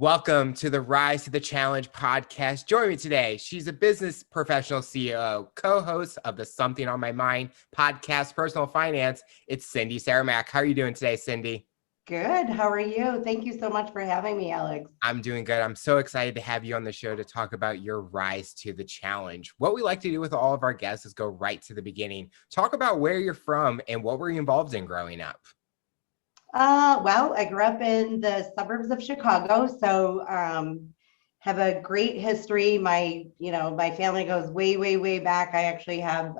Welcome to the Rise to the Challenge podcast. Join me today. She's a business professional CEO, co-host of the Something on My Mind podcast, Personal Finance. It's Cindy Cermak. How are you doing today, Cindy? Good. How are you? Thank you so much for having me, Alex. I'm doing good. I'm so excited to have you on the show to talk about your rise to the challenge. What we like to do with all of our guests is go right to the beginning. Talk about where you're from and what were you involved in growing up? Well, I grew up in the suburbs of Chicago, so have a great history. My family goes way, way, way back. I actually have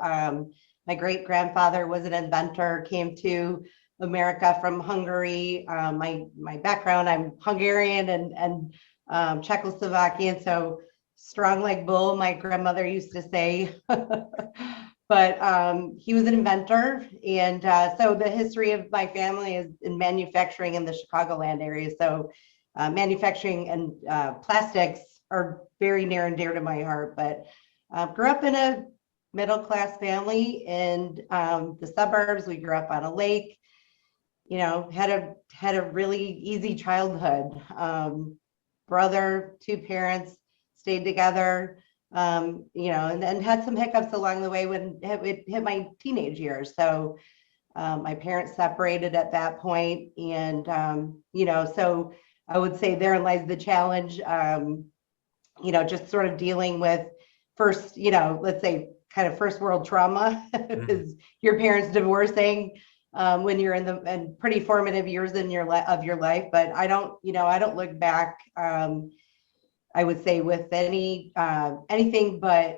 my great grandfather was an inventor, came to America from Hungary. My background, I'm Hungarian and Czechoslovakian, so strong like bull, my grandmother used to say. But he was an inventor. And so the history of my family is in manufacturing in the Chicagoland area. So manufacturing and plastics are very near and dear to my heart. But grew up in a middle-class family in the suburbs. We grew up on a lake, had a really easy childhood. Brother, two parents, stayed together. And then had some hiccups along the way when it hit my teenage years. So my parents separated at that point. And, so I would say therein lies the challenge, just sort of dealing with first, let's say kind of first world trauma is your parents divorcing when you're in the pretty formative years in your life. But I don't look back. I would say with anything but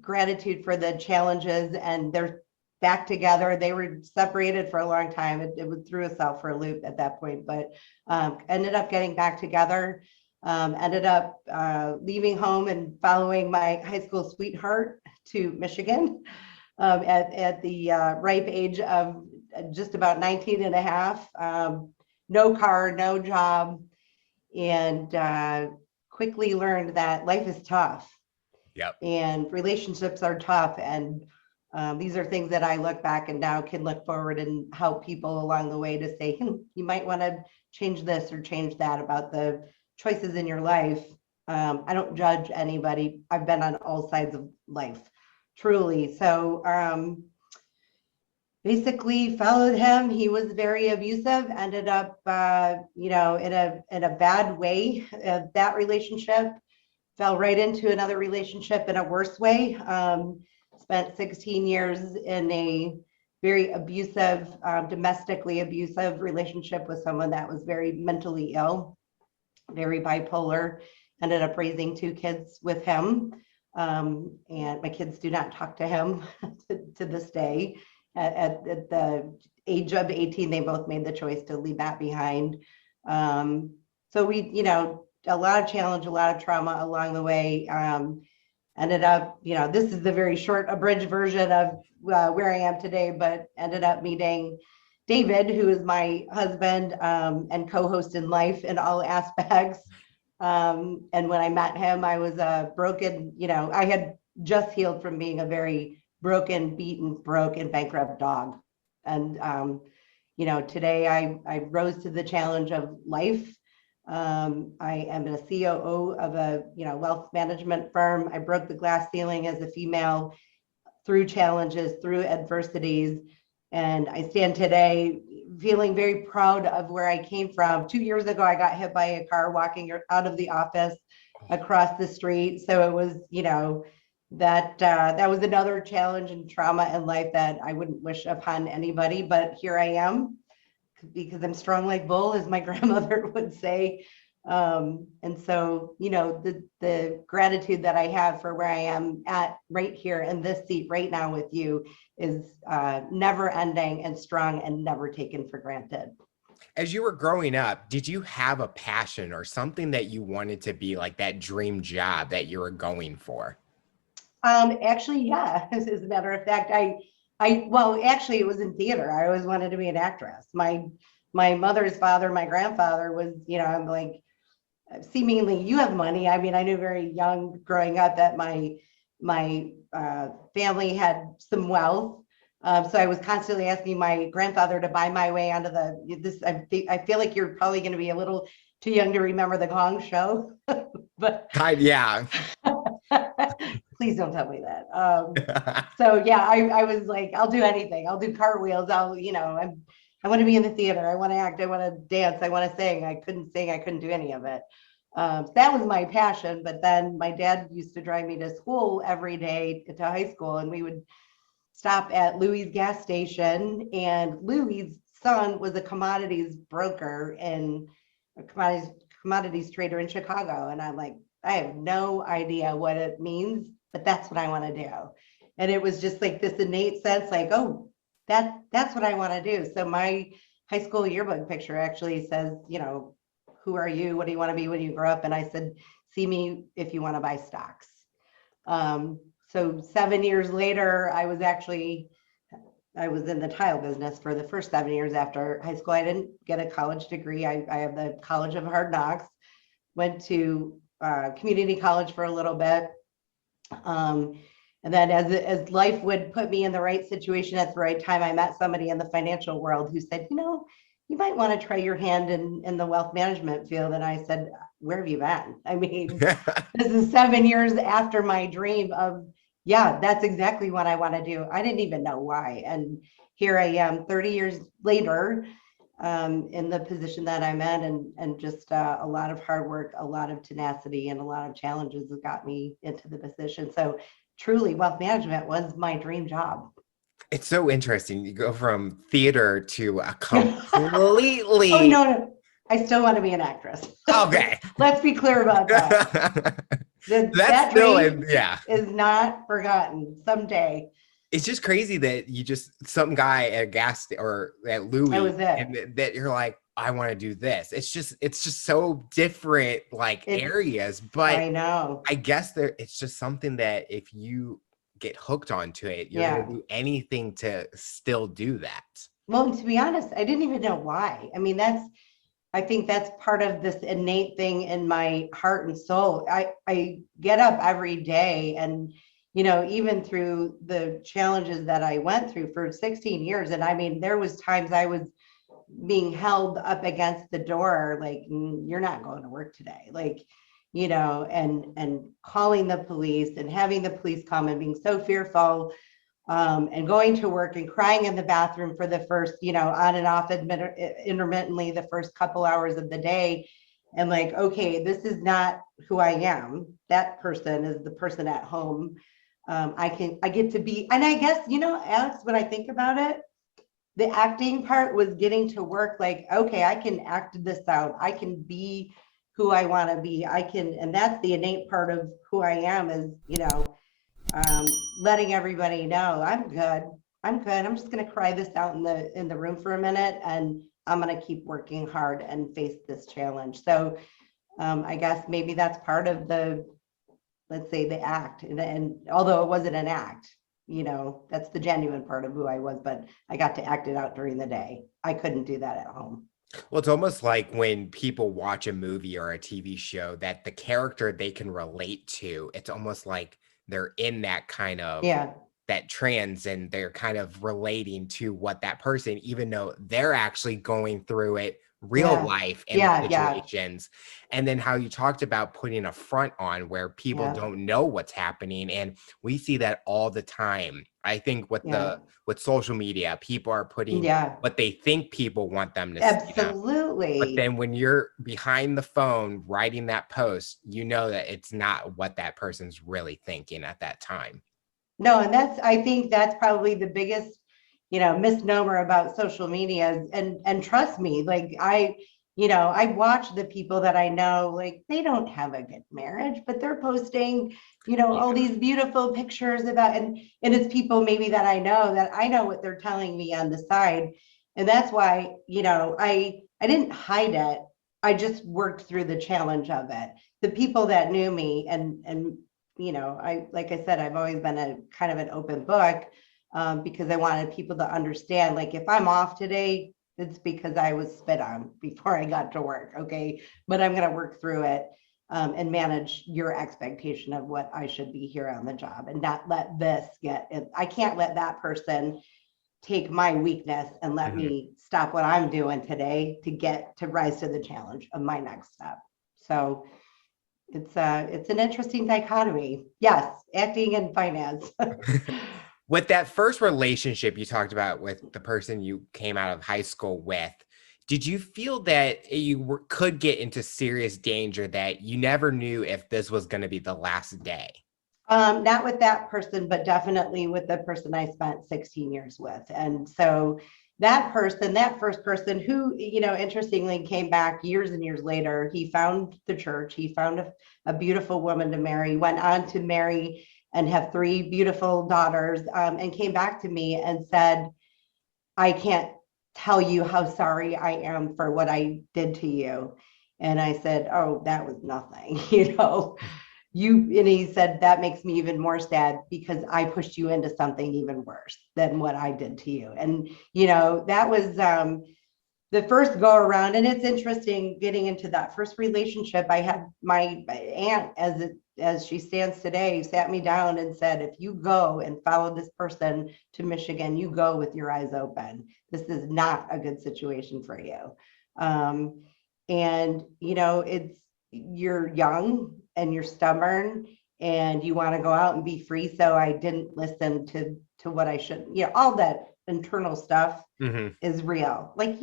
gratitude for the challenges, and they're back together. They were separated for a long time. It threw us out for a loop at that point, but ended up getting back together. Ended up leaving home and following my high school sweetheart to Michigan at the ripe age of just about 19 and a half. No car, no job, and quickly learned that life is tough. Yep. And relationships are tough. And these are things that I look back and now can look forward and help people along the way to say, you might want to change this or change that about the choices in your life. I don't judge anybody. I've been on all sides of life, truly. So basically followed him. He was very abusive, ended up, in a bad way. That relationship fell right into another relationship in a worse way. Spent 16 years in a very abusive, domestically abusive relationship with someone that was very mentally ill, very bipolar. Ended up raising two kids with him. And my kids do not talk to him to this day. At the age of 18, they both made the choice to leave that behind. So we, a lot of challenge, a lot of trauma along the way. Ended up, this is the very short, abridged version of where I am today, but ended up meeting David, who is my husband and co-host in life in all aspects. And when I met him, I was a broken, I had just healed from being a very broken, beaten, broke, and bankrupt dog. And, today I rose to the challenge of life. I am a COO of a, wealth management firm. I broke the glass ceiling as a female through challenges, through adversities. And I stand today feeling very proud of where I came from. 2 years ago, I got hit by a car walking out of the office across the street. So it was, that was another challenge and trauma in life that I wouldn't wish upon anybody, but here I am because I'm strong like bull, as my grandmother would say. And so, the gratitude that I have for where I am at right here in this seat right now with you is never ending and strong and never taken for granted. As you were growing up, did you have a passion or something that you wanted to be, like that dream job that you were going for? Actually, yeah. As a matter of fact, actually, it was in theater. I always wanted to be an actress. My mother's father, my grandfather was, I'm like, seemingly you have money. I mean, I knew very young growing up that my family had some wealth. So I was constantly asking my grandfather to buy my way onto I feel like you're probably going to be a little too young to remember the Gong Show, but Yeah. please don't tell me that. So yeah, I was like, I'll do anything. I'll do cartwheels. I want to be in the theater. I want to act. I want to dance. I want to sing. I couldn't sing. I couldn't do any of it. So that was my passion. But then my dad used to drive me to school every day to high school, and we would stop at Louis' gas station. And Louis' son was a commodities broker and a commodities trader in Chicago. And I'm like, I have no idea what it means, but that's what I want to do. And it was just like this innate sense, like, oh, that's what I want to do. So my high school yearbook picture actually says, who are you? What do you want to be when you grow up? And I said, see me if you want to buy stocks. So 7 years later, I was in the tile business for the first 7 years after high school. I didn't get a college degree. I have the College of Hard Knocks, went to community college for a little bit. And then as life would put me in the right situation at the right time, I met somebody in the financial world who said, you might want to try your hand in the wealth management field. And I said, where have you been? I mean, this is 7 years after my dream of, yeah, that's exactly what I want to do. I didn't even know why. And here I am 30 years later, in the position that I'm in, and just a lot of hard work, a lot of tenacity, and a lot of challenges that got me into the position. So truly, wealth management was my dream job. It's so interesting. You go from theater to a completely. Oh, no. I still want to be an actress. Okay. Let's be clear about that. That dream is not forgotten someday. It's just crazy that some guy at a gas or at Louis, and that you're like, I want to do this. It's just so different, areas. But I know. I guess it's just something that if you get hooked onto it, you're gonna do anything to still do that. Well, to be honest, I didn't even know why. I mean, I think that's part of this innate thing in my heart and soul. I get up every day, and even through the challenges that I went through for 16 years. And I mean, there was times I was being held up against the door, like, you're not going to work today. Like, and calling the police and having the police come and being so fearful, and going to work and crying in the bathroom for the first, on and off intermittently the first couple hours of the day. And like, okay, this is not who I am. That person is the person at home. I get to be, and I guess, Alex, when I think about it, the acting part was getting to work, like, okay, I can act this out. I can be who I want to be. And that's the innate part of who I am, is, letting everybody know I'm good. I'm just going to cry this out in the room for a minute, and I'm going to keep working hard and face this challenge. So I guess maybe that's part of let's say the act. And although it wasn't an act, that's the genuine part of who I was, but I got to act it out during the day. I couldn't do that at home. Well, it's almost like when people watch a movie or a TV show that the character they can relate to, it's almost like they're in that kind of that trance, and they're kind of relating to what that person, even though they're actually going through it real life in situations. And then how you talked about putting a front on where people don't know what's happening, and we see that all the time. I think with social media, people are putting what they think people want them to see. Absolutely. But then when you're behind the phone writing that post, that it's not what that person's really thinking at that time. No, and I think that's probably the biggest misnomer about social media. And trust me, like, I watch the people that I know, like, they don't have a good marriage, but they're posting all these beautiful pictures about, and it's people maybe that I know what they're telling me on the side. And that's why I didn't hide it. I just worked through the challenge of it. The people that knew me, and like I said, I've always been a kind of an open book, because I wanted people to understand, like, if I'm off today, it's because I was spit on before I got to work. Okay. But I'm going to work through it, and manage your expectation of what I should be here on the job, and not let this I can't let that person take my weakness and let me stop what I'm doing today to get to rise to the challenge of my next step. So it's an interesting dichotomy. Yes, acting and finance. With that first relationship you talked about with the person you came out of high school with, did you feel that you could get into serious danger that you never knew if this was going to be the last day? Not with that person, but definitely with the person I spent 16 years with. And so that person, that first person who, interestingly came back years and years later, he found the church, he found a beautiful woman to marry, went on to marry and have 3 beautiful daughters, and came back to me and said, I can't tell you how sorry I am for what I did to you. And I said, oh, that was nothing, and he said, that makes me even more sad because I pushed you into something even worse than what I did to you. And, that was the first go around. And it's interesting getting into that first relationship. I had my aunt, as she stands today, sat me down and said, if you go and follow this person to Michigan, you go with your eyes open. This is not a good situation for you. And, you're young and you're stubborn and you want to go out and be free. So I didn't listen to what I should, all that internal stuff is real. Like,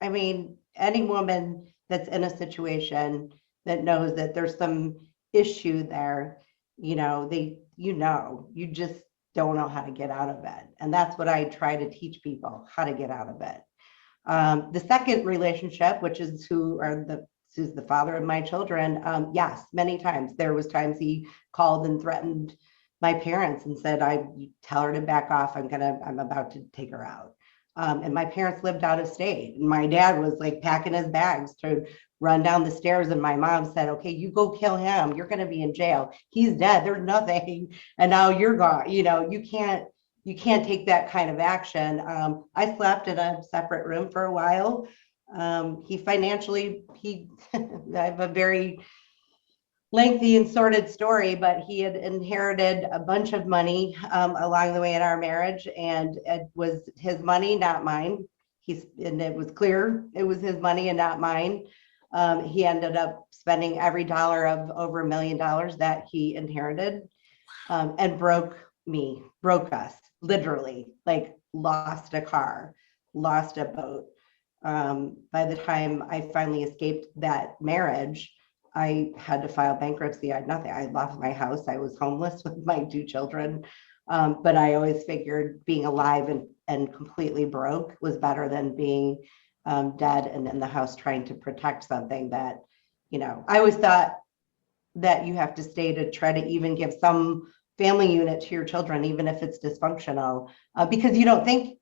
I mean, any woman that's in a situation that knows that there's some issue there, you just don't know how to get out of it. And that's what I try to teach people, how to get out of it. The second relationship, which is who's the father of my children, yes, many times. There was times he called and threatened my parents and said, tell her to back off. I'm about to take her out. And my parents lived out of state. And my dad was like packing his bags to run down the stairs. And my mom said, okay, you go kill him. You're going to be in jail. He's dead. There's nothing. And now you're gone. You can't take that kind of action. I slept in a separate room for a while. I have a very lengthy and sordid story, but he had inherited a bunch of money along the way in our marriage, and it was his money, not mine. And it was clear it was his money and not mine. He ended up spending every dollar of over $1 million that he inherited, and broke us, literally, like lost a car, lost a boat. By the time I finally escaped that marriage, I had to file bankruptcy. I had nothing. I lost my house. I was homeless with my 2 children. But I always figured being alive and completely broke was better than being dead and in the house trying to protect something that, I always thought that you have to stay to try to even give some family unit to your children, even if it's dysfunctional, because you don't think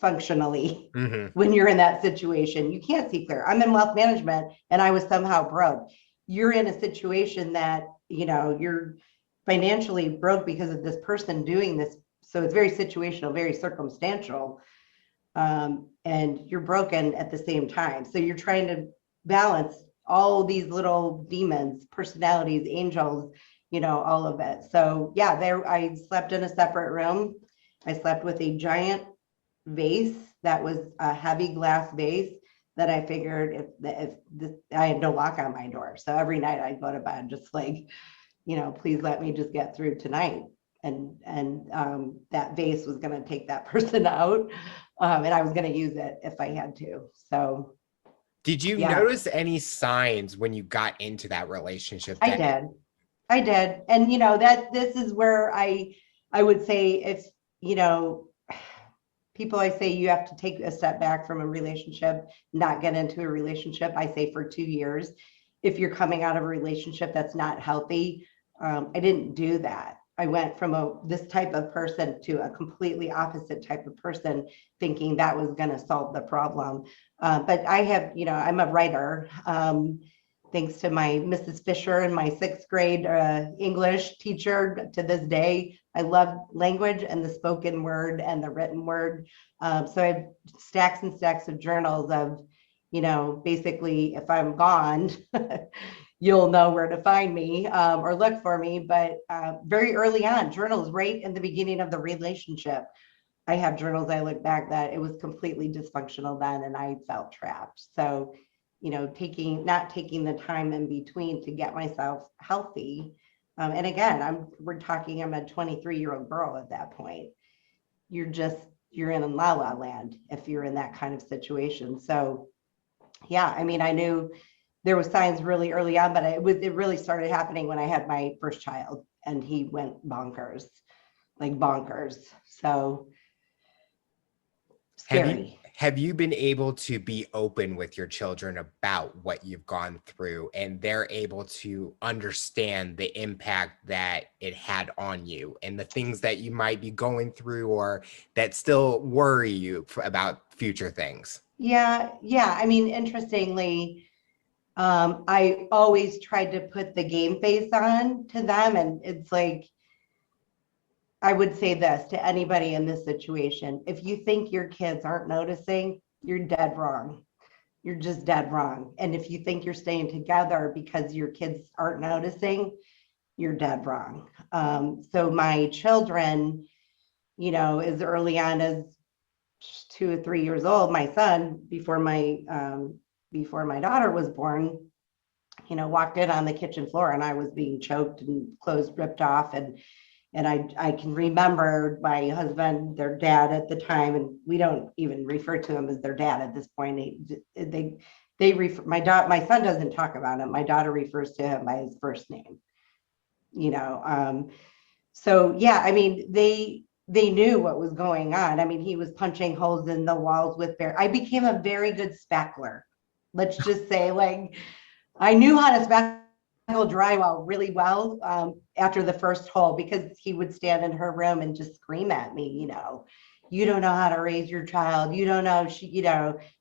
functionally when you're in that situation. You can't see clear. I'm in wealth management and I was somehow broke. You're in a situation that, you're financially broke because of this person doing this. So it's very situational, very circumstantial. And you're broken at the same time. So you're trying to balance all these little demons, personalities, angels, all of it. So yeah, I slept in a separate room. I slept with a giant vase that was a heavy glass vase that I figured I had no lock on my door. So every night I'd go to bed just like, please let me just get through tonight. And that vase was going to take that person out, and I was going to use it if I had to. So did you notice any signs when you got into that relationship? I did. And that this is where I would say, if people, I say you have to take a step back from a relationship, not get into a relationship. I say for 2 years, if you're coming out of a relationship that's not healthy. I didn't do that. I went from this type of person to a completely opposite type of person, thinking that was going to solve the problem. But I have, I'm a writer. Thanks to my Mrs. Fisher and my 6th grade English teacher, to this day, I love language and the spoken word and the written word. So I have stacks and stacks of journals of, basically, if I'm gone, you'll know where to find me or look for me. But very early on, journals right in the beginning of the relationship. I have journals I look back that it was completely dysfunctional then and I felt trapped. So, not taking the time in between to get myself healthy. And again, I'm a 23-year-old girl at that point. You're in la la land if you're in that kind of situation. So yeah, I mean, I knew there was signs really early on, but it really started happening when I had my first child and he went bonkers, like bonkers. So Have you scary. have you been able to be open with your children about what you've gone through and they're able to understand the impact that it had on you and the things that you might be going through or that still worry you about future things? Yeah, yeah. I mean, interestingly, I always tried to put the game face on to them. And it's like, I would say this to anybody in this situation. If you think your kids aren't noticing, you're dead wrong. You're just dead wrong. And if you think you're staying together because your kids aren't noticing, you're dead wrong. So my children, as early on as 2 or 3 years old, my son, before my daughter was born, walked in on the kitchen floor and I was being choked and clothes ripped off. And I can remember my husband, their dad at the time, and we don't even refer to him as their dad at this point. They refer, my son doesn't talk about him. My daughter refers to him by his first name, you know. So yeah, I mean, they knew what was going on. I mean, he was punching holes in the walls with I became a very good spackler. Let's just say, like, I knew how to spackle drywall really well after the first hole because he would stand in her room and just scream at me, you don't know how to raise your child. You don't know,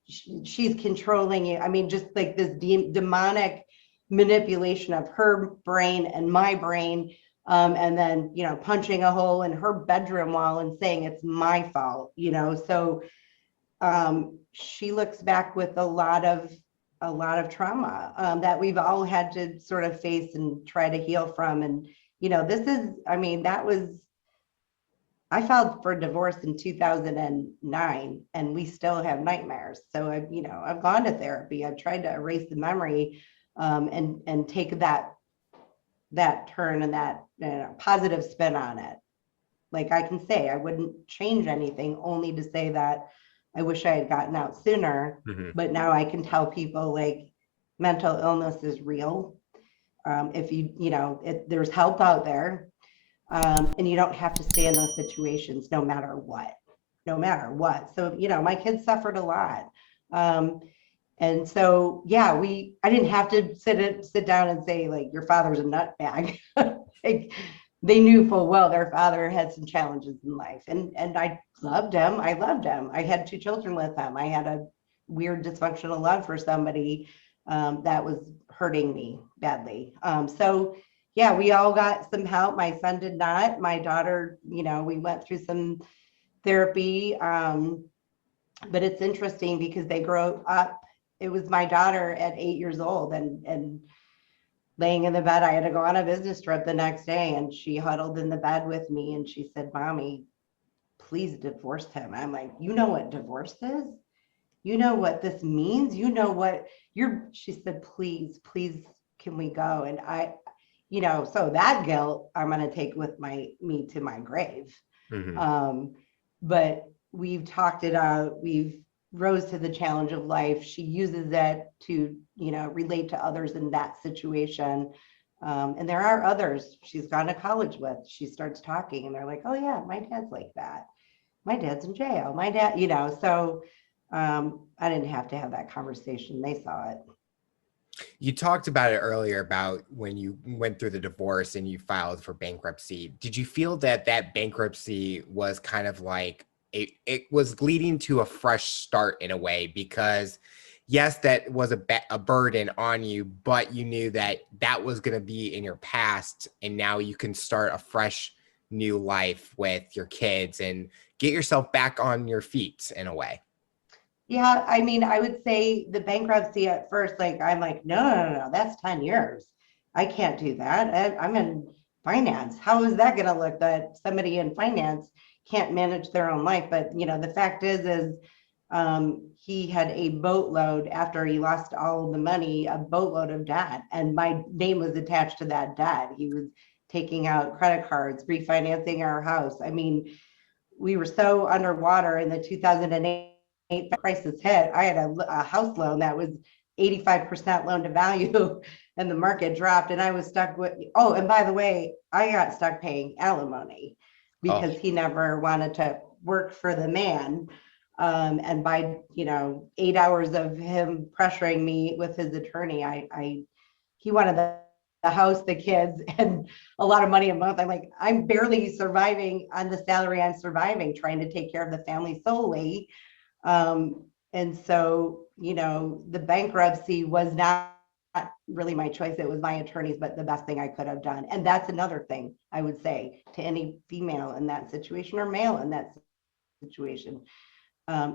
she's controlling you. I mean, just like this demonic manipulation of her brain and my brain. And then, punching a hole in her bedroom wall and saying it's my fault, so she looks back with a lot of trauma that we've all had to sort of face and try to heal from. And, I filed for divorce in 2009 and we still have nightmares. So I've gone to therapy. I've tried to erase the memory and take that turn and that positive spin on it. Like I can say I wouldn't change anything, only to say that I wish I had gotten out sooner. Mhm. But now I can tell people like mental illness is real. If there's help out there, and you don't have to stay in those situations no matter what, no matter what. So, my kids suffered a lot. And so, yeah, I didn't have to sit down and say like, your father's a nutbag. Like, they knew full well their father had some challenges in life, and I loved him. I loved him. I had 2 children with him. I had a weird dysfunctional love for somebody that was hurting me badly. So yeah, we all got some help. My son did not. My daughter, we went through some therapy. But it's interesting because they grow up. It was my daughter at 8 years old and laying in the bed. I had to go on a business trip the next day and she huddled in the bed with me and she said, Mommy, please divorce him. I'm like, you know what divorce is? You know what this means? You know what she said, please, please, can we go? And so that guilt I'm going to take with me to my grave. Mhm. But we've talked it out. We've rose to the challenge of life. She uses it to, relate to others in that situation. And there are others she's gone to college with. She starts talking and they're like, oh yeah, my dad's like that. My dad's in jail. My dad, so I didn't have to have that conversation. They saw it. You talked about it earlier about when you went through the divorce and you filed for bankruptcy. Did you feel that that bankruptcy was kind of like it was leading to a fresh start in a way? Because yes, that was a burden on you, but you knew that that was going to be in your past, and now you can start a fresh new life with your kids and get yourself back on your feet in a way. Yeah, I mean, I would say the bankruptcy at first, like, I'm like, no, no, no, no, that's 10 years. I can't do that. I'm in finance. How is that going to look that somebody in finance, can't manage their own life. But, the fact is he had a boatload after he lost all the money, a boatload of debt. And my name was attached to that debt. He was taking out credit cards, refinancing our house. I mean, we were so underwater in the 2008 crisis hit. I had a house loan that was 85% loan to value and the market dropped and I was stuck with, oh, and by the way, I got stuck paying alimony because he never wanted to work for the man. And by, 8 hours of him pressuring me with his attorney, he wanted the house, the kids, and a lot of money a month. I'm like, I'm barely surviving on the salary I'm surviving, trying to take care of the family solely. And so, the bankruptcy was not really my choice. It was my attorney's, but the best thing I could have done. And that's another thing I would say to any female in that situation or male in that situation.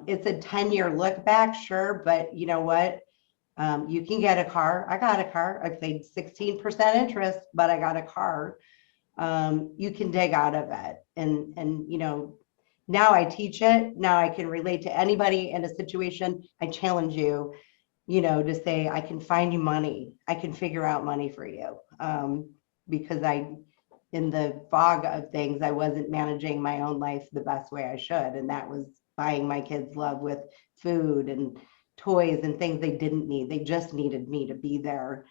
It's a 10-year look back, sure, but you know what? You can get a car. I got a car. I paid 16% interest, but I got a car. You can dig out of it. And now I teach it. Now I can relate to anybody in a situation. I challenge you, to say, I can find you money. I can figure out money for you. Because in the fog of things, I wasn't managing my own life the best way I should. And that was buying my kids love with food and toys and things they didn't need. They just needed me to be there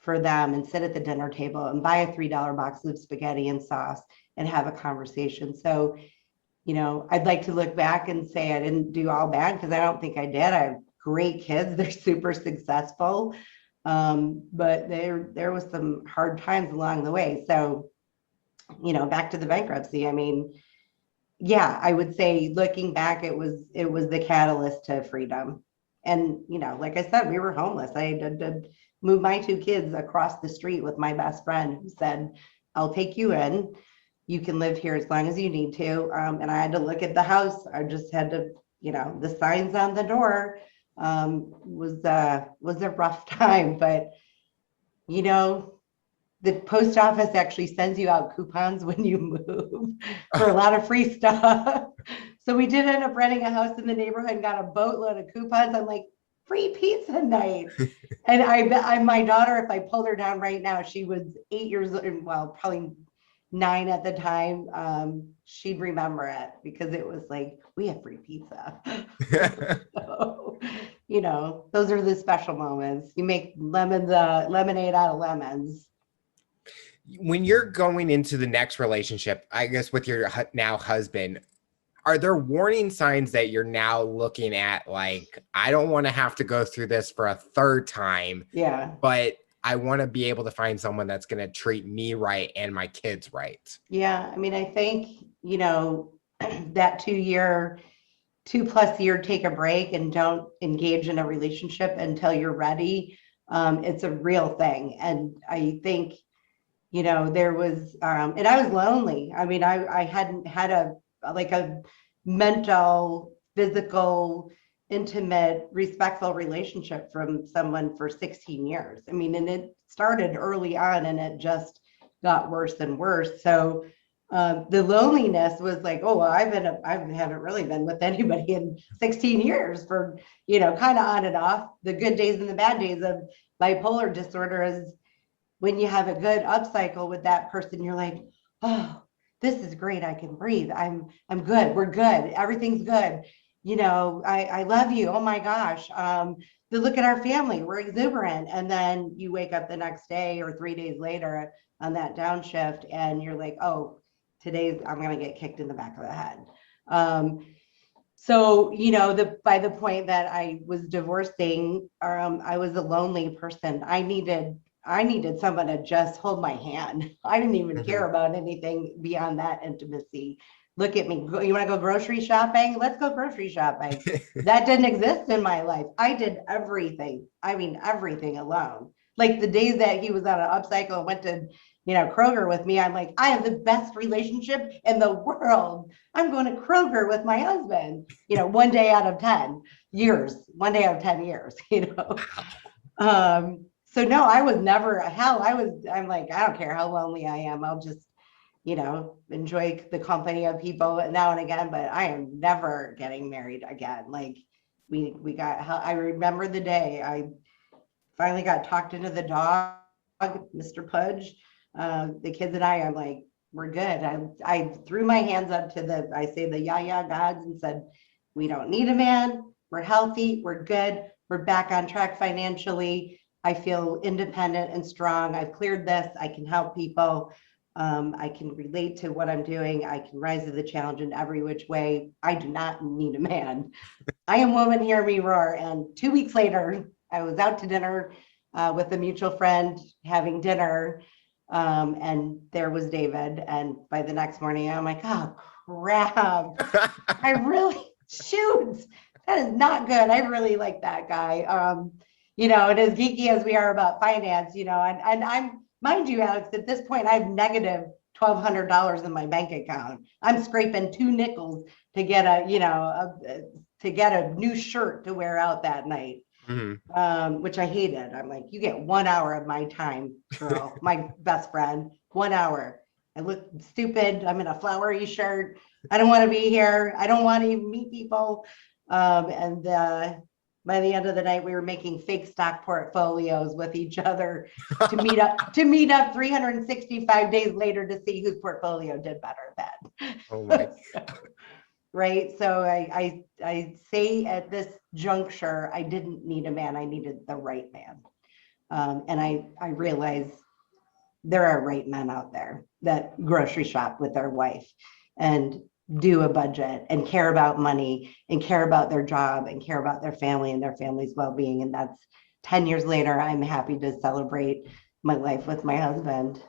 for them and sit at the dinner table and buy a $3 box of spaghetti and sauce and have a conversation. So, I'd like to look back and say I didn't do all bad because I don't think I did. I have great kids. They're super successful. But there was some hard times along the way. So, back to the bankruptcy. I mean, yeah, I would say looking back, it was the catalyst to freedom. And, like I said, we were homeless. I had to move my 2 kids across the street with my best friend who said, I'll take you in. You can live here as long as you need to. And I had to look at the house. I just had to, the signs on the door was a rough time. But, the post office actually sends you out coupons when you move for a lot of free stuff. So we did end up renting a house in the neighborhood and got a boatload of coupons. I'm like, free pizza night. And I my daughter, if I pulled her down right now, she was 8 years old, well, probably 9 at the time. She'd remember it because it was like, we have free pizza. So, those are the special moments. You make lemonade out of lemons. When you're going into the next relationship, I guess with your now husband, are there warning signs that you're now looking at? Like, I don't want to have to go through this for a 3rd time. Yeah. But I want to be able to find someone that's going to treat me right and my kids right. Yeah. I mean, I think, that 2+ year take a break and don't engage in a relationship until you're ready. It's a real thing. And I think, there was, and I was lonely. I mean, I hadn't had a mental, physical, intimate, respectful relationship from someone for 16 years. I mean, and it started early on and it just got worse and worse. So the loneliness was like, oh, well, I haven't really been with anybody in 16 years for, kind of on and off. The good days and the bad days of bipolar disorder is when you have a good upcycle with that person, you're like, oh, this is great. I can breathe. I'm good. We're good. Everything's good. I love you. Oh my gosh. Look at our family. We're exuberant. And then you wake up the next day or 3 days later on that downshift and you're like, oh, I'm going to get kicked in the back of the head. So, by the point that I was divorcing, I was a lonely person. I needed someone to just hold my hand. I didn't even care about anything beyond that intimacy. Look at me. You want to go grocery shopping? Let's go grocery shopping. That didn't exist in my life. I did everything. I mean, everything alone. Like the days that he was on an upcycle and went to, Kroger with me, I'm like, I have the best relationship in the world. I'm going to Kroger with my husband, 1 day out of 10 years, 1 day out of 10 years, So no, I was never I'm like, I don't care how lonely I am. I'll just, enjoy the company of people now and again, but I am never getting married again. Like I remember the day I finally got talked into the dog, Mr. Pudge, the kids and I'm like, we're good. I threw my hands up to the Yah gods and said, we don't need a man. We're healthy. We're good. We're back on track financially. I feel independent and strong. I've cleared this. I can help people. I can relate to what I'm doing. I can rise to the challenge in every which way. I do not need a man. I am woman, hear me roar. And 2 weeks later, I was out to dinner with a mutual friend having dinner. And there was David. And by the next morning, I'm like, oh, crap. I really, shoot, that is not good. I really like that guy. And as geeky as we are about finance, and I'm, mind you, Alex, at this point, I have negative $1,200 in my bank account. I'm scraping 2 nickels to get a new shirt to wear out that night. Which I hated. I'm like, you get 1 hour of my time, girl, my best friend, 1 hour. I look stupid. I'm in a flowery shirt. I don't want to be here. I don't want to even meet people. And by the end of the night, we were making fake stock portfolios with each other to meet up 365 days later to see whose portfolio did better then. Oh my. Right. So I say at this juncture, I didn't need a man. I needed the right man. And I realize there are right men out there that grocery shop with their wife and do a budget and care about money and care about their job and care about their family and their family's well-being. And that's 10 years later, I'm happy to celebrate my life with my husband.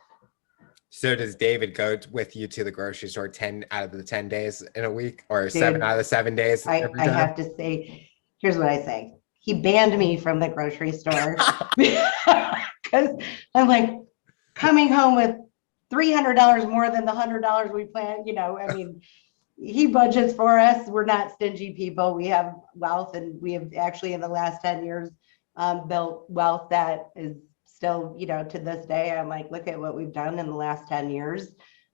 So does David go with you to the grocery store 10 out of the 10 days in a week, or Dude, 7 out of the 7 days? I have to say, here's what I say. He banned me from the grocery store because I'm like coming home with $300 more than the $100 we planned. He budgets for us. We're not stingy people. We have wealth, and we have actually in the last 10 years built wealth that is still, to this day, I'm like, look at what we've done in the last 10 years.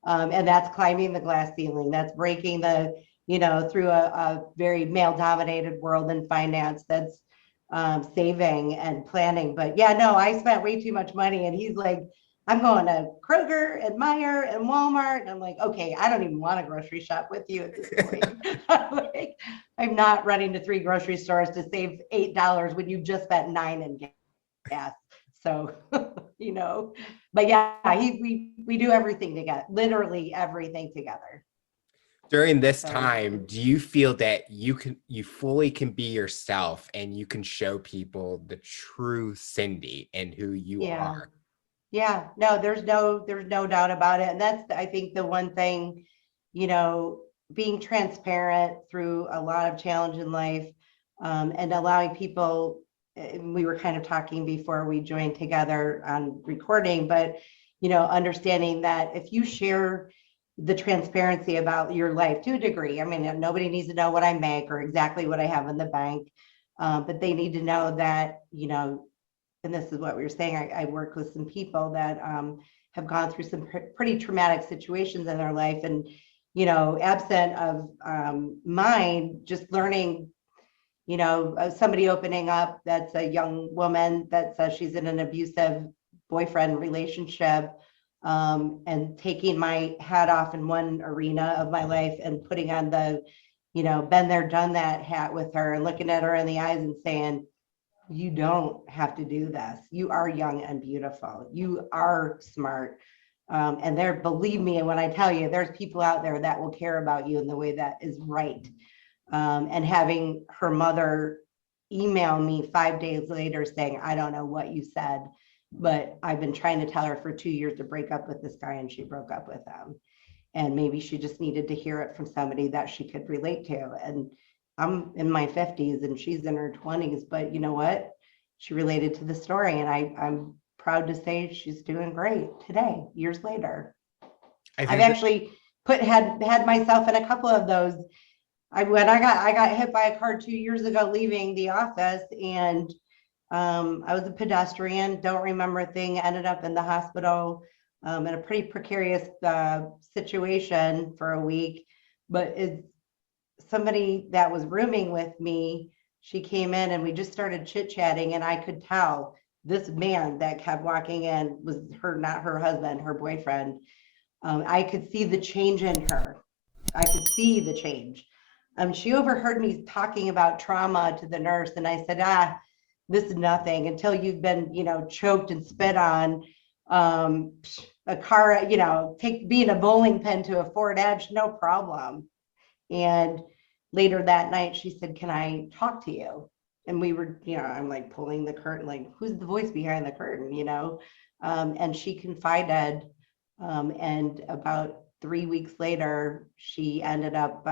And that's climbing the glass ceiling. That's breaking through a very male dominated world in finance. That's saving and planning. But yeah, no, I spent way too much money. And he's like, I'm going to Kroger and Meijer and Walmart. And I'm like, okay, I don't even want to grocery shop with you at this point. I'm not running to 3 grocery stores to save $8 when you just spent $9 in gas. So, but yeah, we do everything together, literally everything together. During this time, do you feel that you fully can be yourself and you can show people the true Cindy and who you are? Yeah, no, there's no doubt about it. And that's, I think, the one thing, being transparent through a lot of challenge in life, and allowing people, we were kind of talking before we joined together on recording, but, understanding that if you share the transparency about your life to a degree, I mean, nobody needs to know what I make or exactly what I have in the bank, but they need to know that, and this is what we were saying, I work with some people that have gone through some pretty traumatic situations in their life. And, absent of mine, just learning, somebody opening up that's a young woman that says she's in an abusive boyfriend relationship, and taking my hat off in one arena of my life and putting on the, been there, done that hat with her and looking at her in the eyes and saying, you don't have to do this. You are young and beautiful. You are smart. And believe me, when I tell you, there's people out there that will care about you in the way that is right. And having her mother email me 5 days later saying, I don't know what you said, but I've been trying to tell her for 2 years to break up with this guy, and she broke up with him. And maybe she just needed to hear it from somebody that she could relate to. And I'm in my 50s and she's in her 20s, but you know what? She related to the story, and I'm proud to say she's doing great today, years later. I've actually had myself in a couple of those. When I got hit by a car 2 years ago leaving the office, and I was a pedestrian, don't remember a thing, ended up in the hospital in a pretty precarious situation for a week. But it's somebody that was rooming with me. She came in and we just started chit-chatting, and I could tell this man that kept walking in was not her husband, her boyfriend. I could see the change in her. I could see the change. She overheard me talking about trauma to the nurse, and I said, this is nothing until you've been, choked and spit on. A car, being a bowling pin to a Ford Edge, no problem. And later that night, she said, can I talk to you? And we were, I'm like pulling the curtain, like, who's the voice behind the curtain, and she confided. And about 3 weeks later, she ended up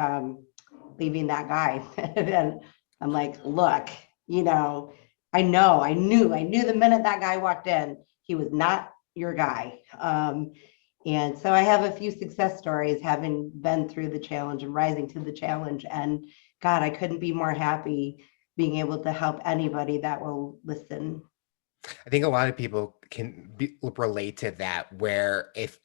leaving that guy. And I'm like, look, I knew the minute that guy walked in, he was not your guy. And so I have a few success stories having been through the challenge and rising to the challenge. And God, I couldn't be more happy being able to help anybody that will listen. I think a lot of people can relate to that, where if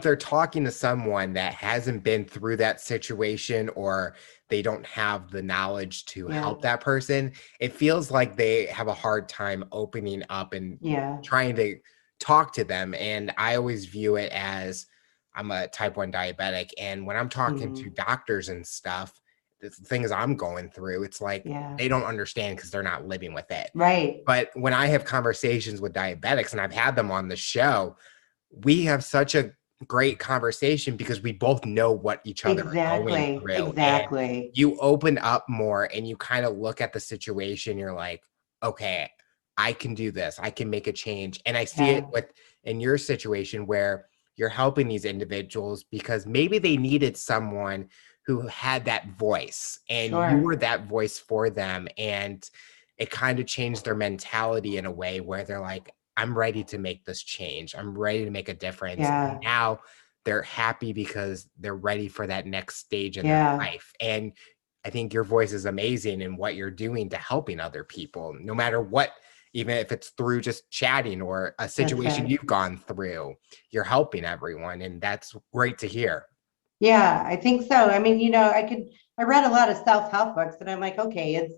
they're talking to someone that hasn't been through that situation, or they don't have the knowledge to help that person, it feels like they have a hard time opening up and trying to talk to them. And I always view it as, I'm a type 1 diabetic, and when I'm talking to doctors and stuff, the things I'm going through, it's like they don't understand because they're not living with it. Right. But when I have conversations with diabetics, and I've had them on the show, we have such a great conversation because we both know what each other are going through. Exactly. And you open up more and you kind of look at the situation. You're like, okay, I can do this. I can make a change. And I see it in your situation where you're helping these individuals because maybe they needed someone who had that voice, and you were that voice for them. And it kind of changed their mentality in a way where they're like, I'm ready to make this change. I'm ready to make a difference. And now they're happy because they're ready for that next stage in their life. And I think your voice is amazing in what you're doing to helping other people, no matter what, even if it's through just chatting or a situation you've gone through, you're helping everyone. And that's great to hear. Yeah, I think so. I mean, I read a lot of self-help books, and I'm like, okay,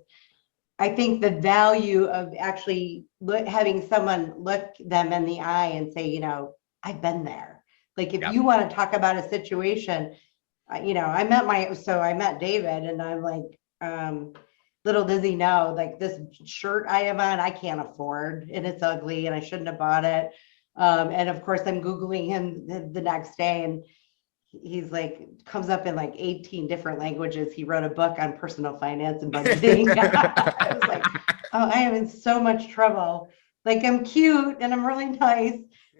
I think the value of actually having someone look them in the eye and say, I've been there. Like, if you want to talk about a situation, I met David, and I'm like, little does he know, like, this shirt I have on, I can't afford, and it's ugly, and I shouldn't have bought it. And of course, I'm Googling him the next day, and he's like, comes up in like 18 different languages. He wrote a book on personal finance and budgeting. I was like, oh, I am in so much trouble. Like, I'm cute and I'm really nice.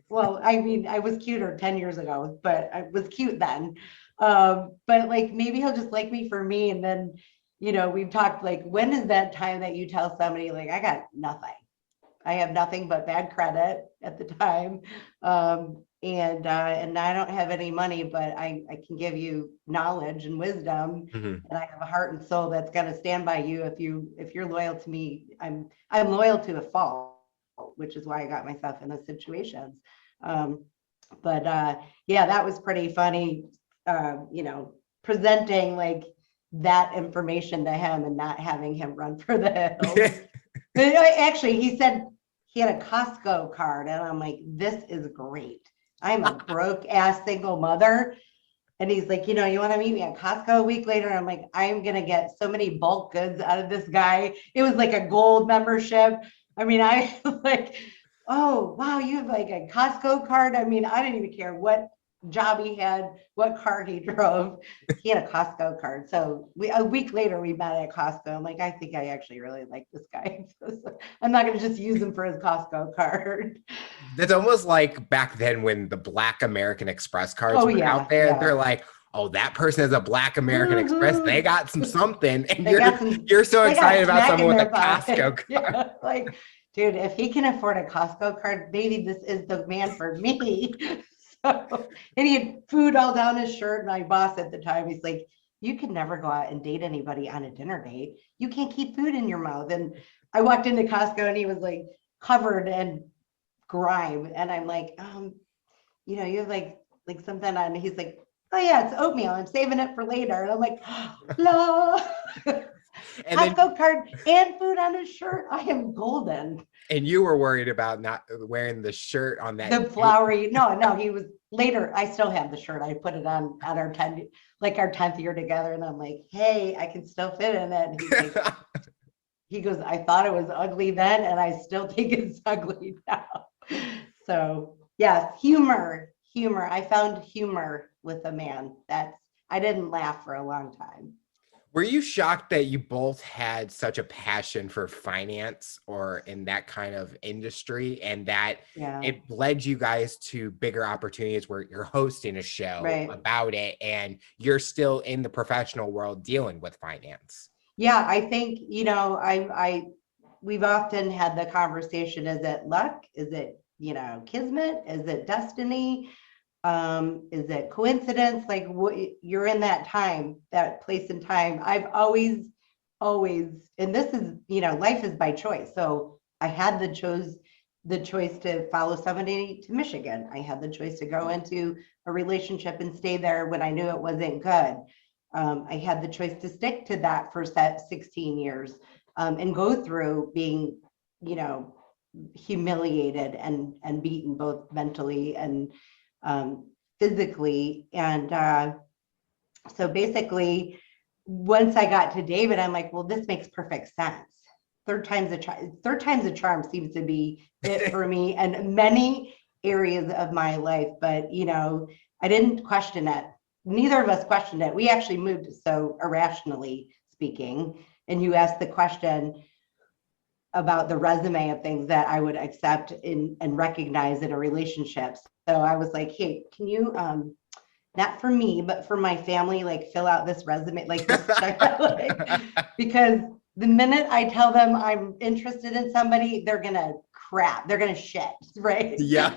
Well, I mean, I was cuter 10 years ago, but I was cute then. But like, maybe he'll just like me for me. And then, we've talked like, when is that time that you tell somebody like, I got nothing? I have nothing but bad credit at the time. And I don't have any money, but I can give you knowledge and wisdom, and I have a heart and soul that's going to stand by you. If you're loyal to me, I'm loyal to a fault, which is why I got myself in those situations. But that was pretty funny, presenting like that information to him and not having him run for the hills. But actually, he said he had a Costco card, and I'm like, this is great. I'm a broke ass single mother. And he's like, you want to meet me at Costco a week later? And I'm like, I'm going to get so many bulk goods out of this guy. It was like a gold membership. I mean, I like, oh, wow, you have like a Costco card. I mean, I didn't even care what job he had, what car he drove. He had a Costco card. So a week later we met at Costco. I'm like, I think I actually really like this guy. I'm not going to just use him for his Costco card. It's almost like back then when the Black American Express cards were out there. They're like, oh, that person has a Black American Express. They got something. And you're so excited about someone with a Costco card. Like, dude, if he can afford a Costco card, maybe this is the man for me. So, and he had food all down his shirt. And my boss at the time, he's like, you can never go out and date anybody on a dinner date. You can't keep food in your mouth. And I walked into Costco, and he was like covered in grime. And I'm like, you know, you have like something on, he's like, oh yeah, it's oatmeal. I'm saving it for later. And I'm like, no. And then, Costco card and food on his shirt. I am golden. and you were worried about not wearing the shirt on that. The flowery, no, he was later. I still have the shirt. I put it on at our 10th year together. And I'm like, hey, I can still fit in it. And he's like, he goes, I thought it was ugly then, and I still think it's ugly now. So yes, humor. I found humor with a man. I didn't laugh for a long time. Were you shocked that you both had such a passion for finance or in that kind of industry, and that it led you guys to bigger opportunities where you're hosting a show about it and you're still in the professional world dealing with finance? Yeah, I think, you know, we've often had the conversation, is it luck? Is it, you know, kismet? Is it destiny? Is it coincidence? Like, you're in that time, that place and time. I've always, and this is, you know, life is by choice. So I had the choice to follow somebody to Michigan. I had the choice to go into a relationship and stay there when I knew it wasn't good. I had the choice to stick to that for 16 years and go through being, you know, humiliated and beaten both mentally and physically. And so basically, once I got to David, I'm like, well, this makes perfect sense. Third time's a charm seems to be it for me and many areas of my life. But, you know, I didn't question it. Neither of us questioned it. We actually moved so irrationally speaking. And you asked the question about the resume of things that I would accept in and recognize in a relationship. So I was like, hey, can you, not for me, but for my family, like fill out this resume, like this check, like, because the minute I tell them I'm interested in somebody, they're gonna crap, they're gonna shit, right? Yeah.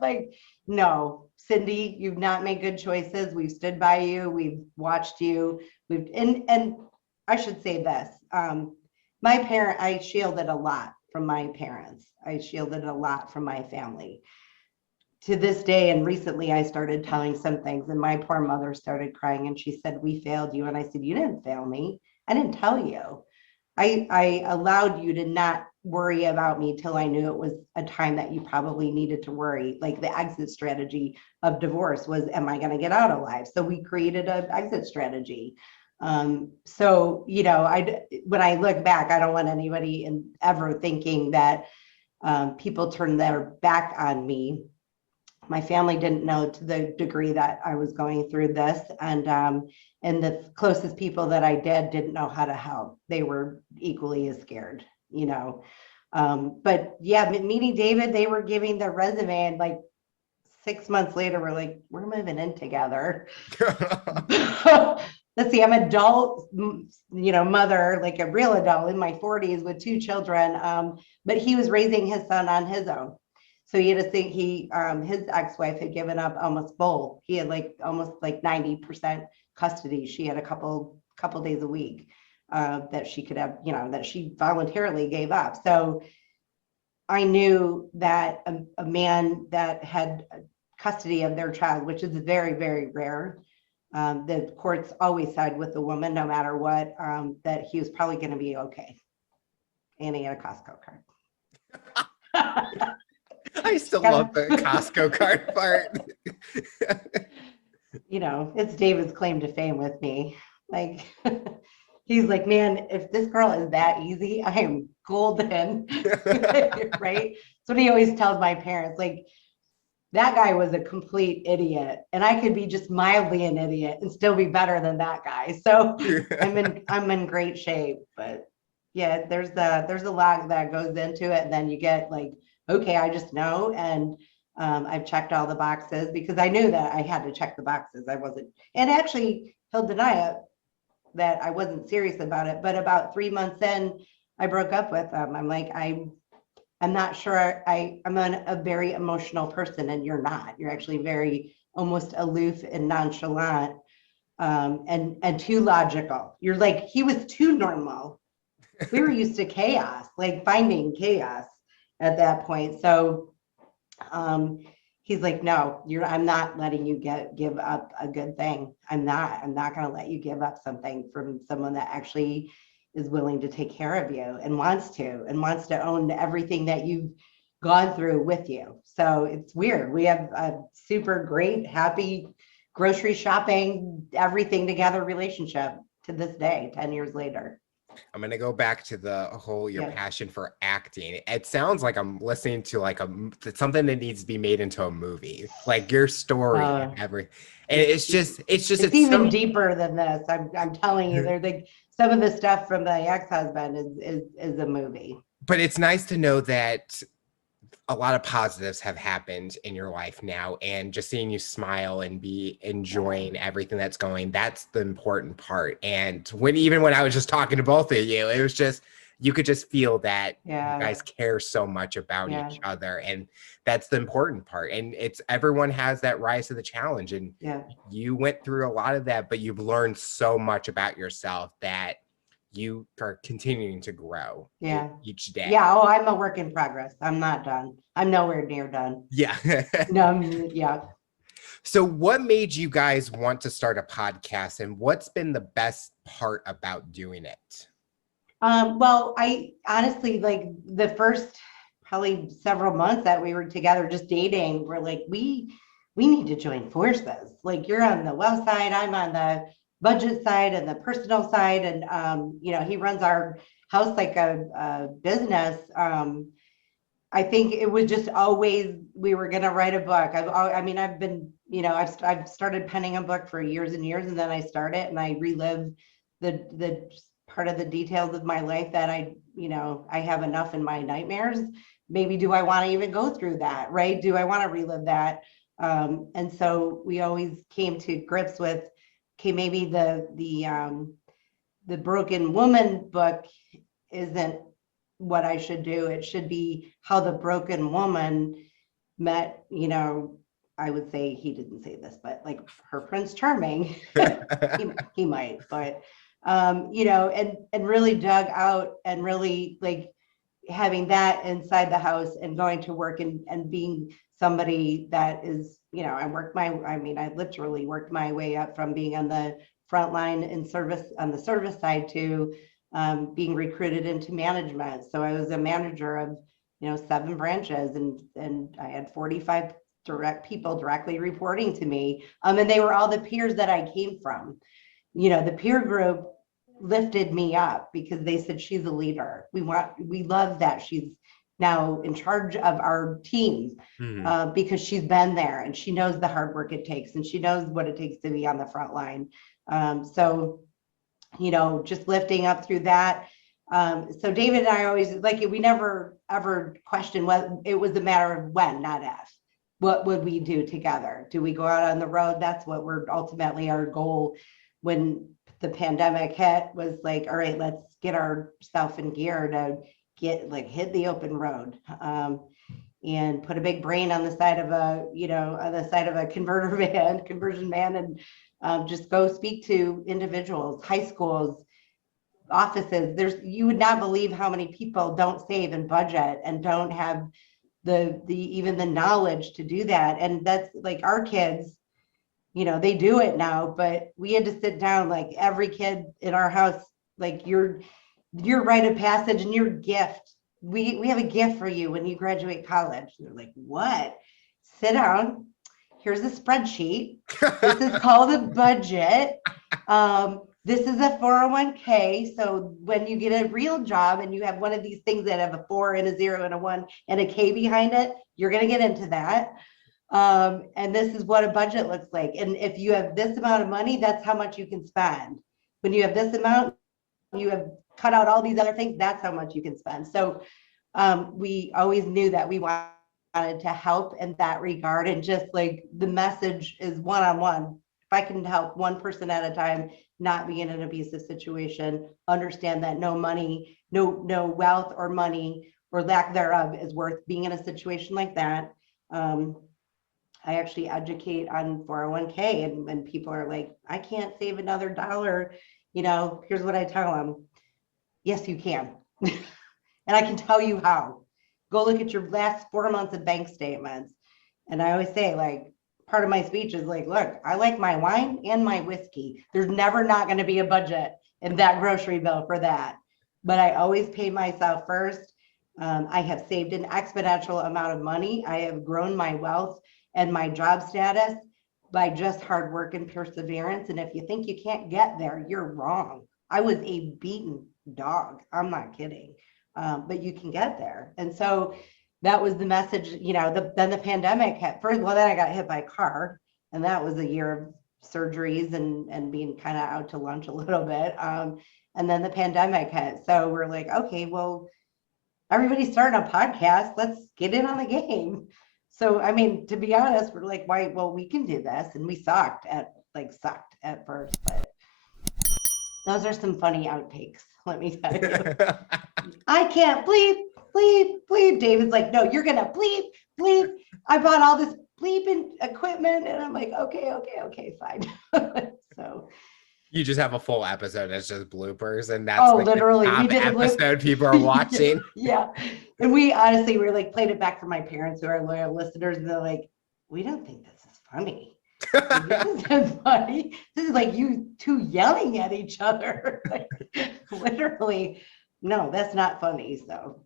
Like, no, Cindy, you've not made good choices. We've stood by you. We've watched you. And I should say this. I shielded a lot from my parents. I shielded a lot from my family. To this day, and recently I started telling some things, and my poor mother started crying and she said, we failed you. And I said, you didn't fail me. I didn't tell you. I allowed you to not worry about me till I knew it was a time that you probably needed to worry. Like the exit strategy of divorce was, am I going to get out alive? So we created an exit strategy. So, you know, when I look back, I don't want anybody ever thinking that people turn their back on me. My family didn't know to the degree that I was going through this. And the closest people that I didn't know how to help. They were equally as scared, you know. But yeah, meeting David, they were giving their resume, and like 6 months later, we're like, we're moving in together. Let's see, I'm an adult, you know, mother, like a real adult in my 40s with 2 children. But he was raising his son on his own. So you had to think his ex-wife had given up almost both. He had like almost like 90% custody. She had a couple days a week that she could have, you know, that she voluntarily gave up. So I knew that a man that had custody of their child, which is very, very rare, the courts always side with the woman no matter what, that he was probably going to be okay. And he had a Costco card. I still love the Costco card part. You know, it's David's claim to fame with me. Like, he's like, man, if this girl is that easy, I am golden. Right? That's what he always tells my parents. Like, that guy was a complete idiot, and I could be just mildly an idiot and still be better than that guy. So I'm in great shape. But yeah, there's a lot that goes into it, and then you get like, okay, I just know, and I've checked all the boxes because I knew that I had to check the boxes. I wasn't, and actually he'll deny it that I wasn't serious about it. But about 3 months in, I broke up with him. I'm like, I'm not sure. I'm a very emotional person, and you're not. You're actually very almost aloof and nonchalant, and too logical. You're like, he was too normal. We were used to chaos, like finding chaos at that point. So he's like, no, I'm not letting you give up a good thing. I'm not going to let you give up something from someone that actually is willing to take care of you and wants to own everything that you've gone through with you. So it's weird. We have a super great, happy grocery shopping, everything together relationship to this day, 10 years later. I'm going to go back to the whole your passion for acting. It sounds like I'm listening to like something that needs to be made into a movie, like your story and everything. And it's even deeper than this. I'm telling you, there's like some of the stuff from the ex-husband is a movie. But it's nice to know that a lot of positives have happened in your life now, and just seeing you smile and be enjoying everything that's going, that's the important part. And even when I was just talking to both of you, it was just, you could just feel that you guys care so much about each other, and that's the important part. And it's, everyone has that rise to the challenge, and you went through a lot of that, but you've learned so much about yourself that you are continuing to grow each day. Yeah. Oh, I'm a work in progress. I'm not done. I'm nowhere near done. Yeah. No. So what made you guys want to start a podcast, and what's been the best part about doing it? Well, I honestly, like the first probably several months that we were together just dating, we're like, we need to join forces. Like, you're on the wealth side, I'm on the budget side and the personal side. And, he runs our house like a business. I think it was just always, we were going to write a book. I've been, I've started penning a book for years and years, and then I start it and I relive the part of the details of my life that I have enough in my nightmares. Maybe do I want to even go through that, right? Do I want to relive that? And so we always came to grips with, okay, maybe the Broken Woman book isn't what I should do. It should be how the broken woman met, I would say, he didn't say this, but like her Prince Charming, he might, but and really dug out and really like having that inside the house and going to work and being somebody that is, I literally worked my way up from being on the front line in service, on the service side, to being recruited into management. So I was a manager of, 7 branches, and I had 45 direct people directly reporting to me. And they were all the peers that I came from. The peer group lifted me up because they said, she's a leader. We love that she's now in charge of our team, because she's been there and she knows the hard work it takes, and she knows what it takes to be on the front line. So just lifting up through that. So David and I always, like, we never ever questioned what, it was a matter of when, not if. What would we do together? Do we go out on the road? That's what we're ultimately, our goal when the pandemic hit was like, all right, let's get ourselves in gear to hit the open road. And put a big brain on the side of a conversion van, and just go speak to individuals, high schools, offices. You would not believe how many people don't save and budget and don't have even the knowledge to do that. And that's like our kids, they do it now, but we had to sit down, like every kid in our house, like your rite of passage and your gift. We have a gift for you when you graduate college. They're like, what? Sit down. Here's a spreadsheet. This is called a budget. This is a 401k. So when you get a real job and you have one of these things that have a 4 and a 0 and a 1 and a K behind it, you're going to get into that. And this is what a budget looks like. And if you have this amount of money, that's how much you can spend. When you have this amount, you have cut out all these other things, that's how much you can spend. So we always knew that we wanted to help in that regard. And just like the message is one-on-one. If I can help one person at a time not be in an abusive situation, understand that no money, no wealth or money or lack thereof is worth being in a situation like that. I actually educate on 401k, and when people are like, I can't save another dollar, here's what I tell them. Yes, you can. And I can tell you how. Go look at your last 4 months of bank statements. And I always say, like, part of my speech is like, look, I like my wine and my whiskey. There's never not going to be a budget in that grocery bill for that. But I always pay myself first. I have saved an exponential amount of money. I have grown my wealth and my job status by just hard work and perseverance. And if you think you can't get there, you're wrong. I was a beaten dog. I'm not kidding. But you can get there. And so that was the message, then the pandemic hit. First, well, then I got hit by a car, and that was a year of surgeries and being kind of out to lunch a little bit. And then the pandemic hit. So we're like, okay, well, everybody's starting a podcast. Let's get in on the game. So, I mean, to be honest, we're like, why? Well, we can do this. And we sucked at first, but those are some funny outtakes. Let me tell you. I can't bleep, bleep, bleep. David's like, no, you're gonna bleep, bleep. I bought all this bleeping equipment, and I'm like, okay, fine. So You just have a full episode that's just bloopers, and that's literally, the top we did episode people are watching. Yeah, and we honestly were like played it back for my parents who are loyal listeners, and they're like, we don't think this is funny. This is funny. This is like you two yelling at each other. Like, literally, no, that's not funny. So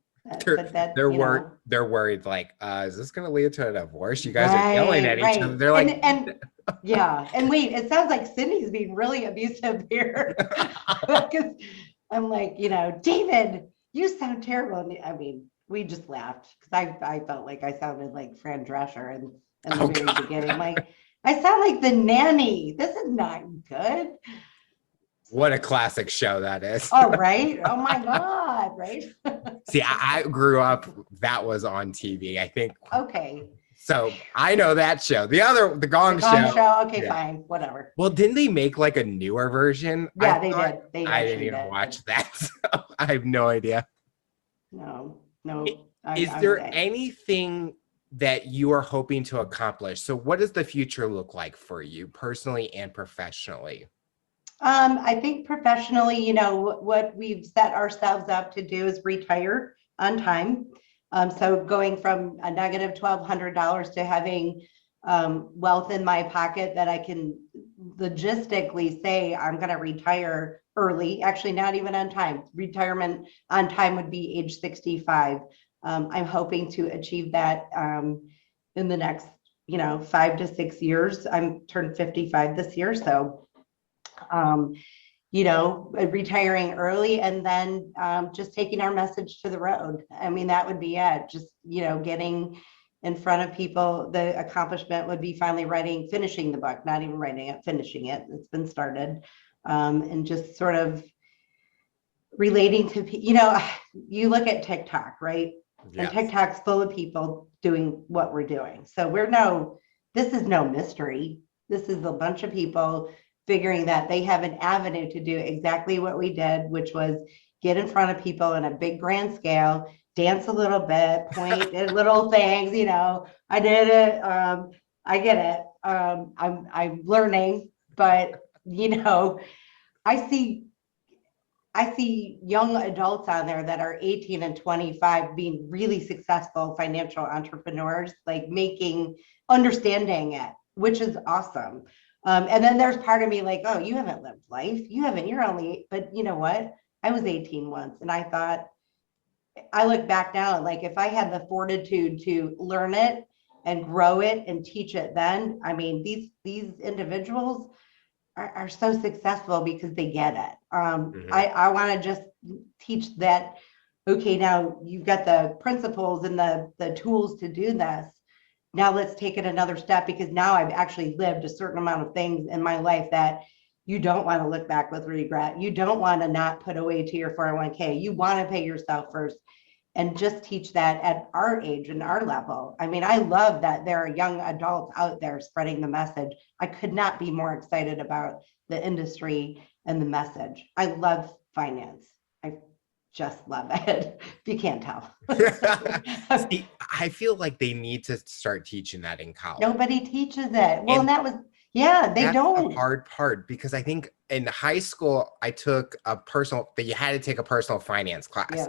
they're worried, like, is this gonna lead to a divorce? You guys are yelling at each other. They're like, and yeah, and wait, it sounds like Cindy's being really abusive here. Because I'm like, David, you sound terrible. And I mean, we just laughed because I felt like I sounded like Fran Drescher in the very beginning. Like, I sound like the nanny. This is not good. What a classic show that is. Oh, right. Oh my God. Right. See, I grew up, that was on TV, I think. Okay. So I know that show. The Gong Show. Okay, yeah. Fine. Whatever. Well, didn't they make like a newer version? Yeah, they did. I didn't even watch that. So I have no idea. No. Is there anything that you are hoping to accomplish? So what does the future look like for you personally and professionally? I think professionally, what we've set ourselves up to do is retire on time. So going from a negative $1,200 to having wealth in my pocket that I can logistically say I'm going to retire early, actually not even on time. Retirement on time would be age 65. I'm hoping to achieve that in the next, 5 to 6 years. I'm turned 55 this year. So, retiring early and then just taking our message to the road. I mean, that would be it. Just, getting in front of people. The accomplishment would be finally finishing the book, not even writing it, finishing it. It's been started. And just sort of relating to, you look at TikTok, right? Yes. And TikTok's full of people doing what we're doing. So this is no mystery. This is a bunch of people figuring that they have an avenue to do exactly what we did, which was get in front of people in a big grand scale, dance a little bit, point at little things, I did it. I get it. I'm learning, but I see young adults on there that are 18 and 25 being really successful financial entrepreneurs, like understanding it, which is awesome. And then there's part of me like, oh, you haven't lived life. You're only, but you know what? I was 18 once and I thought, I look back now, like if I had the fortitude to learn it and grow it and teach it then, I mean, these individuals are so successful because they get it. I want to just teach that, okay, now you've got the principles and the tools to do this. Now let's take it another step, because now I've actually lived a certain amount of things in my life that you don't want to look back with regret. You don't want to not put away to your 401k. You want to pay yourself first, and just teach that at our age and our level. I mean, I love that there are young adults out there spreading the message. I could not be more excited about the industry and the message. I love finance. I just love it. If you can't tell. See, I feel like they need to start teaching that in college. Nobody teaches it. Well, and that was, they don't. The hard part, because I think in high school, I took you had to take a personal finance class. Yeah.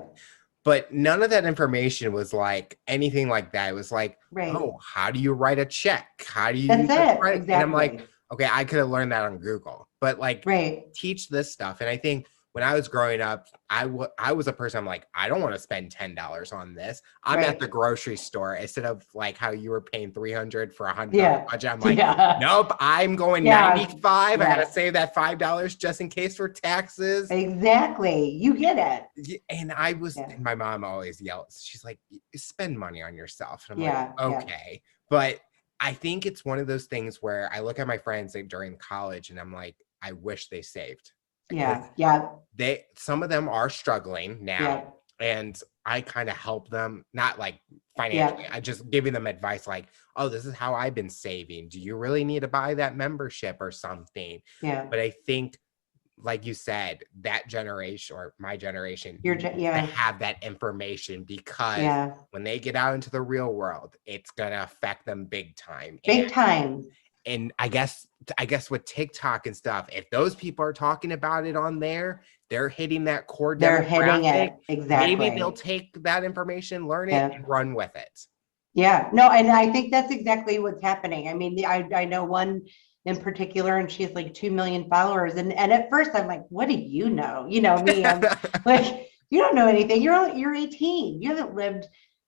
but none of that information was like anything like that. It was like, Right. oh, how do you write a check? How do you That's use a it. credit? And I'm like, Exactly. okay, I could have learned that on Google, but like Right. teach this stuff. And I think when I was growing up, I was a person, I'm like, I don't want to spend $10 on this. I'm at Right. the grocery store instead of like how you were paying 300 for $100 Yeah. budget. I'm like, Yeah. nope, I'm going Yeah. 95. I got Yeah. to save that $5 just in case for taxes. Exactly. You get it. And I was, Yeah. and my mom always yells, she's like, spend money on yourself. And I'm like, Yeah. Yeah. okay. But I think it's one of those things where I look at my friends like, during college and I'm like, I wish they saved, because Yeah. Yeah. some of them are struggling now. Yeah. And I kind of help them, not like Yeah. financially, I just giving them advice like, oh, this is how I've been saving. Do you really need to buy that membership or something? Yeah. But I think, like you said, that generation or my generation needs to Yeah. have that information, because Yeah. when they get out into the real world, it's gonna affect them big time. Big time. And I guess with TikTok and stuff, if those people are talking about it on there, they're hitting that core They're hitting demographic. it. Maybe they'll Exactly. take that information, learn it, Yeah. and run with it. Yeah. No, and I think that's exactly what's happening. I mean, I know one in particular, and she has like 2 million followers. And at first I'm like, what do you know? You know me, I'm like, you don't know anything. You're 18. You haven't lived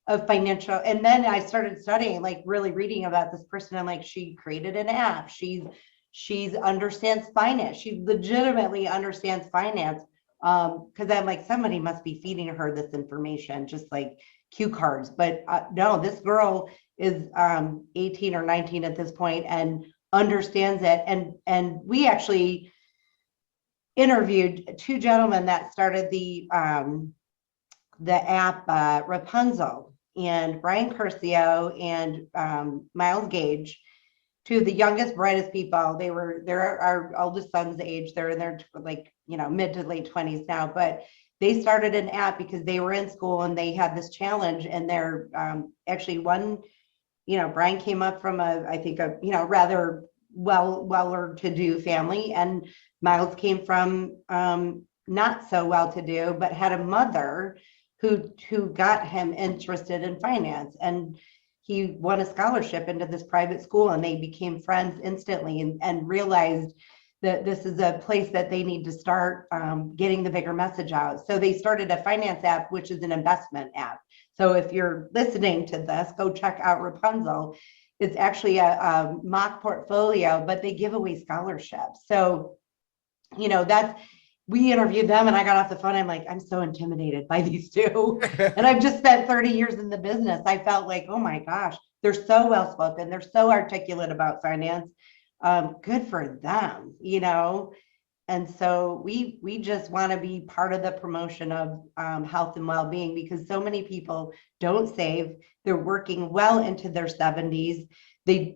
a financial. And then I started studying, like really reading about this person. I'm like, she created an app. She's understands finance. She legitimately understands finance. Because I'm like, somebody must be feeding her this information, just like cue cards. But no, this girl is 18 or 19 at this point and understands it. And we actually interviewed two gentlemen that started the app Rapunzel, and Brian Curcio and Miles Gage, two of the youngest, brightest people. They're our oldest son's age. They're in their like, mid to late 20s now, but they started an app because they were in school and they had this challenge. And they're actually one, Brian came up from I think a, rather well-to-do family, and Miles came from not so well-to-do, but had a mother who got him interested in finance, and he won a scholarship into this private school, and they became friends instantly, and realized that this is a place that they need to start getting the bigger message out. So they started a finance app, which is an investment app. So if you're listening to this, go check out Rapunzel. It's actually a mock portfolio, but they give away scholarships. So, we interviewed them, and I got off the phone. I'm like, I'm so intimidated by these two. And I've just spent 30 years in the business. I felt like, oh my gosh, they're so well-spoken. They're so articulate about finance. Good for them, And so we just want to be part of the promotion of health and well-being, because so many people don't save. They're working well into their 70s. They,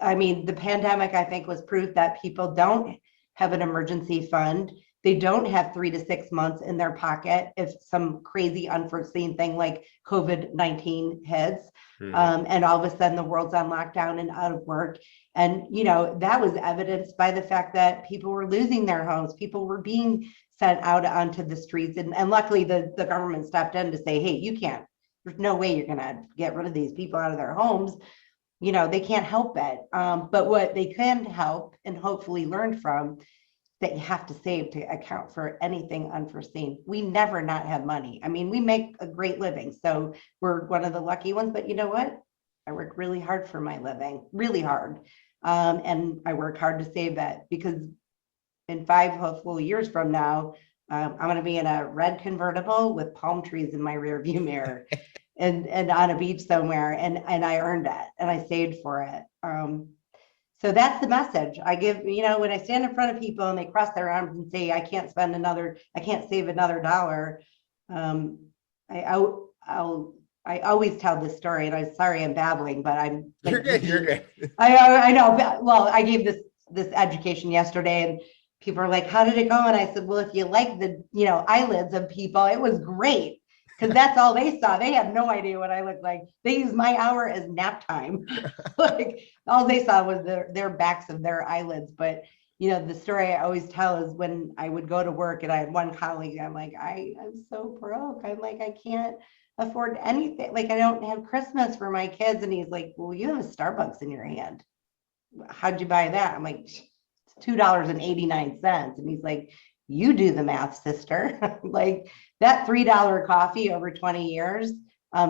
I mean, the pandemic, I think, was proof that people don't have an emergency fund. They don't have 3 to 6 months in their pocket if some crazy unforeseen thing like COVID-19 hits. And all of a sudden the world's on lockdown and out of work. And, that was evidenced by the fact that people were losing their homes. People were being sent out onto the streets. And luckily the government stepped in to say, hey, you can't, there's no way you're going to get rid of these people out of their homes. They can't help it. But what they can help and hopefully learn from, that you have to save to account for anything unforeseen. We never not have money. I mean, we make a great living, so we're one of the lucky ones, but you know what? I work really hard for my living, really hard. And I work hard to save it, because in 5 hopeful years from now, I'm going to be in a red convertible with palm trees in my rear view mirror and on a beach somewhere. And I earned it and I saved for it. So that's the message I give, when I stand in front of people and they cross their arms and say, I can't save another dollar. I always tell this story, and I'm sorry I'm babbling, but I'm like, You're good. You're good. I know. Well, I gave this education yesterday, and people are like, how did it go? And I said, well, if you like the, eyelids of people, it was great. Because that's all they saw. They had no idea what I looked like. They used my hour as nap time. Like all they saw was their backs of their eyelids. But The story I always tell is when I would go to work and I had one colleague, I'm like, I'm so broke. I'm like, I can't afford anything. Like, I don't have Christmas for my kids. And he's like, well, you have a Starbucks in your hand. How'd you buy that? I'm like, it's $2.89. And he's like, you do the math, sister. Like that $3 coffee over 20 years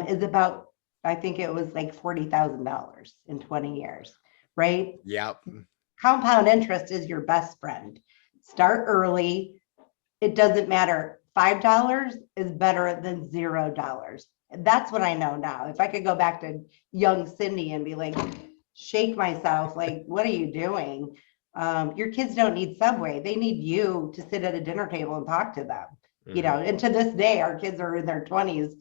is about, I think it was like $40,000 in 20 years, right? Yep. Compound interest is your best friend. Start early. It doesn't matter. $5 is better than $0. That's what I know now. If I could go back to young Cindy and be like, shake myself, like, what are you doing? Your kids don't need Subway. They need you to sit at a dinner table and talk to them. And to this day, our kids are in their 20s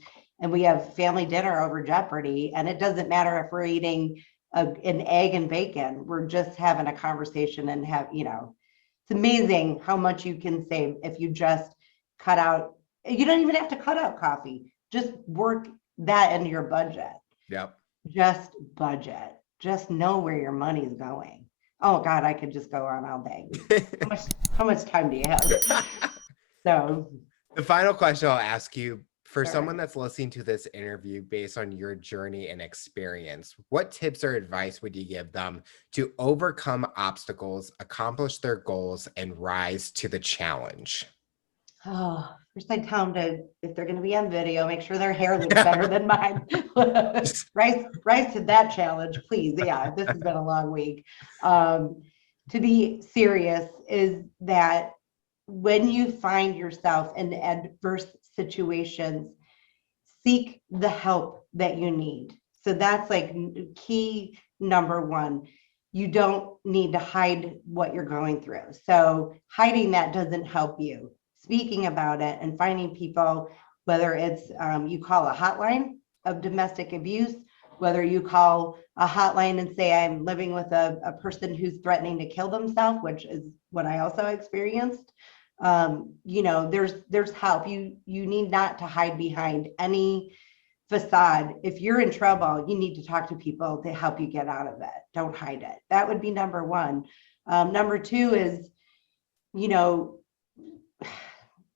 and we have family dinner over Jeopardy. And it doesn't matter if we're eating an egg and bacon. We're just having a conversation and it's amazing how much you can save if you just cut out. You don't even have to cut out coffee. Just work that into your budget. Yep. Just budget. Just know where your money's going. Oh God, I could just go on all day. How much time do you have? So the final question I'll ask you, for Sure. someone that's listening to this interview based on your journey and experience, what tips or advice would you give them to overcome obstacles, accomplish their goals, and rise to the challenge? Oh, first I tell them to, if they're going to be on video, make sure their hair looks better than mine. rise to that challenge, please. Yeah, this has been a long week. To be serious is that when you find yourself in adverse situations, seek the help that you need. So that's like key number one. You don't need to hide what you're going through. So hiding that doesn't help you. Speaking about it and finding people, whether it's you call a hotline of domestic abuse, whether you call a hotline and say, I'm living with a person who's threatening to kill themselves, which is what I also experienced. There's help. You need not to hide behind any facade. If you're in trouble, you need to talk to people to help you get out of it. Don't hide it. That would be number one. Number two is,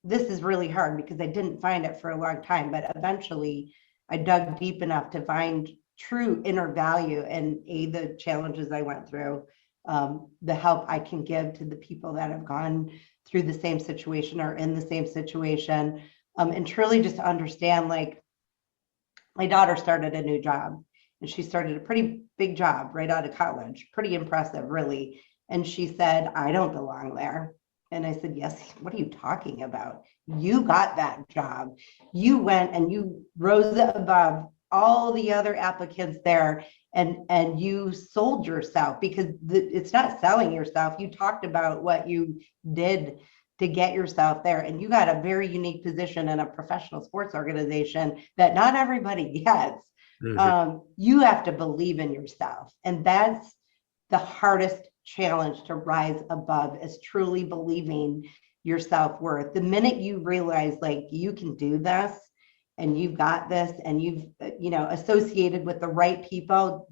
this is really hard because I didn't find it for a long time, but eventually I dug deep enough to find true inner value in the challenges I went through, the help I can give to the people that have gone through the same situation or in the same situation, and truly just understand, like, my daughter started a new job and she started a pretty big job right out of college, pretty impressive, really. And she said, I don't belong there. And I said, yes, what are you talking about? You got that job. You went and you rose above all the other applicants there, and you sold yourself, because it's not selling yourself. You talked about what you did to get yourself there, and you got a very unique position in a professional sports organization that not everybody gets. You have to believe in yourself, and that's the hardest challenge to rise above, is truly believing your self-worth. The minute you realize, like, you can do this and you've got this, and you've associated with the right people,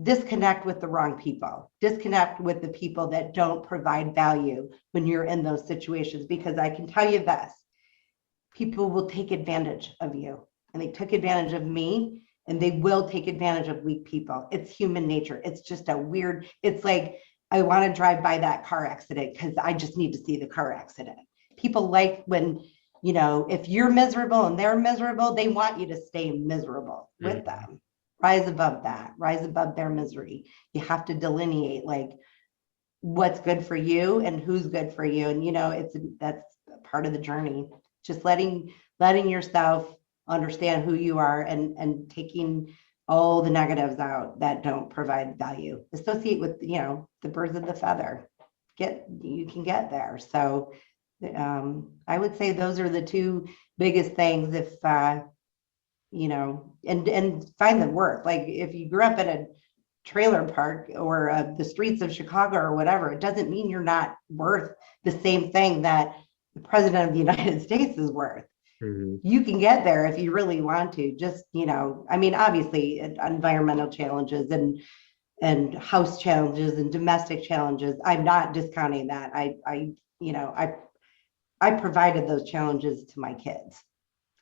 disconnect with the wrong people, disconnect with the people that don't provide value when you're in those situations. Because I can tell you this, people will take advantage of you, and they took advantage of me, and they will take advantage of weak people. It's human nature. It's just it's like, I want to drive by that car accident because I just need to see the car accident. People like when, if you're miserable and they're miserable, they want you to stay miserable with them. Rise above that, rise above their misery. You have to delineate, like, what's good for you and who's good for you. And, that's part of the journey. Just letting yourself understand who you are, and taking all the negatives out that don't provide value. Associate with, the birds of the feather. You can get there. So I would say those are the two biggest things. If and find the work. Like, if you grew up in a trailer park or the streets of Chicago or whatever, it doesn't mean you're not worth the same thing that the president of the United States is worth. You can get there if you really want to. Just, obviously environmental challenges and and house challenges and domestic challenges. I'm not discounting that. I provided those challenges to my kids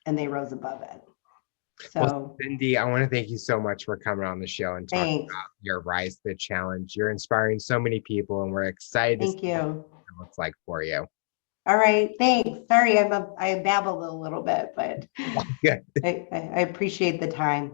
and they rose above it. Well, So Cindy, I want to thank you so much for coming on the show and talking thanks. about your rise to the challenge. You're inspiring so many people, and we're excited to Thank see what you. it looks like for you. All right. Thanks. Sorry, I babbled a little bit, but Good. I appreciate the time.